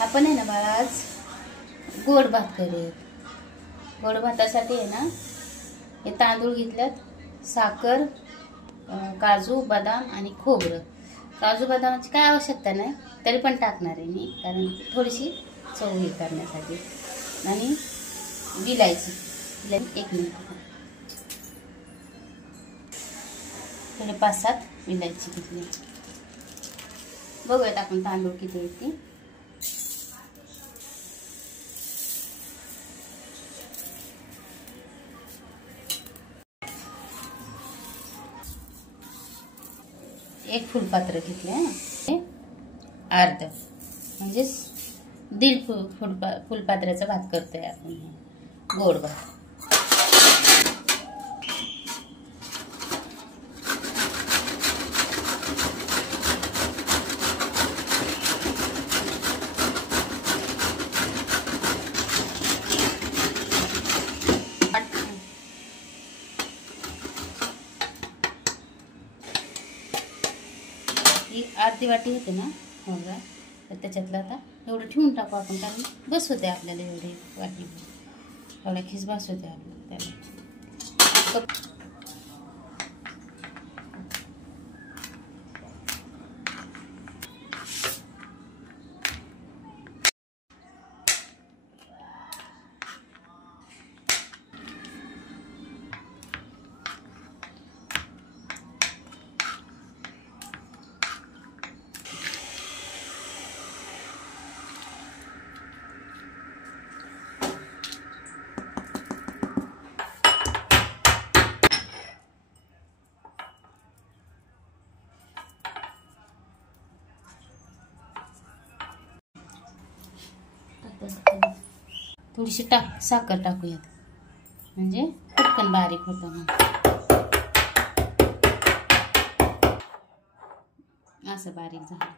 आपण आहे ना बाळा आज गोड भात करूया। गोड भातासाठी आहे ना हे तांदूळ घेतल्यात, साखर, काजू बदाम आणि खोबरं। काजू बदामाची काय आवश्यकता नाही, तरी पण टाकणार आहे मी, कारण थोडीशी चव हे करण्यासाठी। आणि विलायची 1 मिनिट, थोडे 5-7 विलायची घेतली। बघूयात आपण तांदूळ किती येते। एक फुलपात्र घेतले, अर्ध म्हणजे 1.5 फुलपात्राचा भात करतोय आपण, गोड भात। अर्धी वाटी होते ना बघा, तर त्याच्यातलं आता एवढं ठेवून टाकू आपण, कारण बस होते आपल्याला एवढी वाटी, एवढ्या खिस बस होते आपल्याला त्याला। थोडीशी साखर टाकूयात, म्हणजे पटकन बारीक होतं मग। असं बारीक झालं,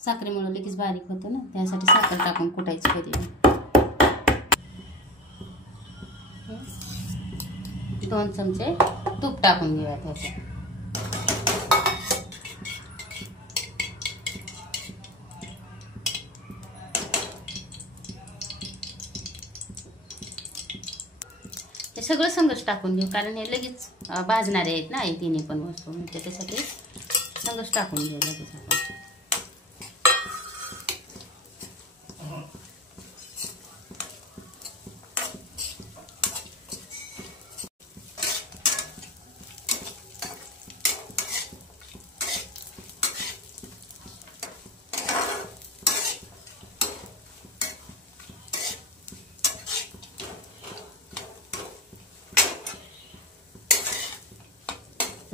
साखरेमुळे लगेच बारीक होतं ना, त्यासाठी साखर टाकून कुटायची कधी। 2 चमचे तूप टाकून घेऊयात ह्याच्यात। हे सगळं संगच टाकून घेऊ, कारण हे लगेच भाजणारे आहेत ना, हे तिन्ही पण वस्तू, त्याच्यासाठी संगच टाकून घेऊ लगेच आपण।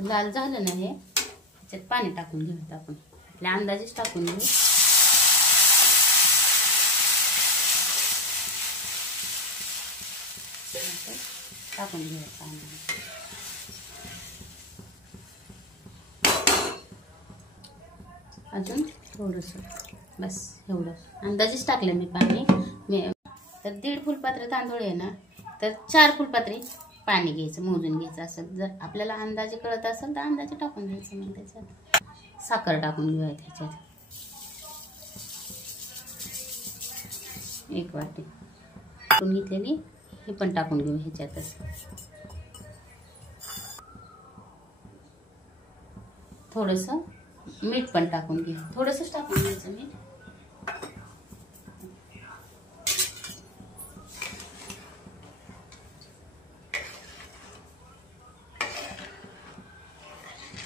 लाल झालं ना हे, त्याच्यात पाणी टाकून घेऊयात आपण, आपल्या अंदाजेच टाकून घेऊ। टाकून घेऊयात पाणी, अजून थोडंसं, बस एवढं अंदाजेच टाकलं मी पाणी। तर 1.5 फुलपात्र तांदूळ आहे ना, तर 4 फुलपात्री पाणी घ्यायचं, मोजून घ्यायचं असेल, जर आपल्याला अंदाजे कळत असेल तर अंदाजे टाकून घ्यायचं। मग त्याच्यात साखर टाकून घेऊया, त्याच्यात 1 वाटी टाकून घेतलेली, हे पण टाकून घेऊ ह्याच्यातच। थोडंसं मीठ पण टाकून घेऊ, थोडंसंच टाकून घ्यायचं मीठ।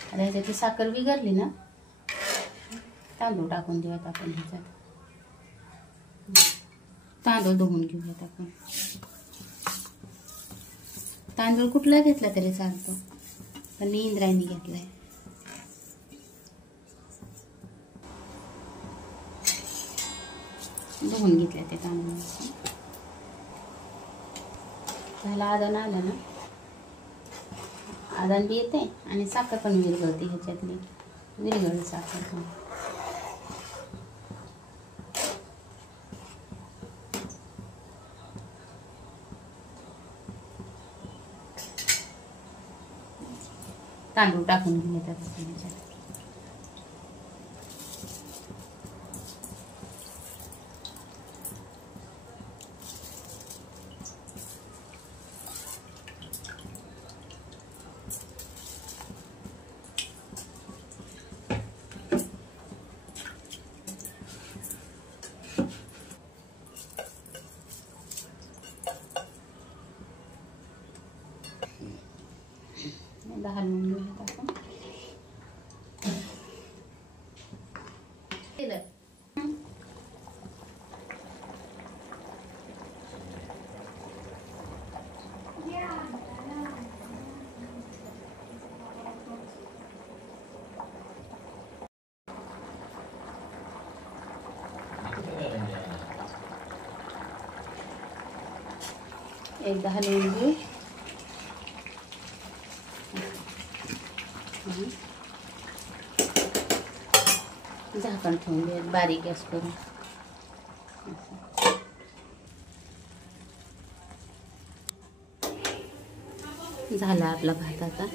आता ह्याच्यात साखर विरघळली ना, तांदूळ टाकून देऊयात आपण ह्याच्यात। तांदूळ धुवून घेऊयात आपण, तांदूळ कुठला घेतला तरी चालतो, पण मी इंद्रायणी घेतलाय। धुवून घेतल्या ते तांदूळ, त्याला आदन आलं ना, आदन बी येते आणि साखर पण विरघळते ह्याच्यातली, विरघळली साखर पण। तांदूळ टाकून घेतात ह्याच्यात। हलवून घेऊयात आपण. एकदा हलवून घेऊ. झाकण ठेवून घेऊयात बारीक गॅस करून. झाला आपला भात आता.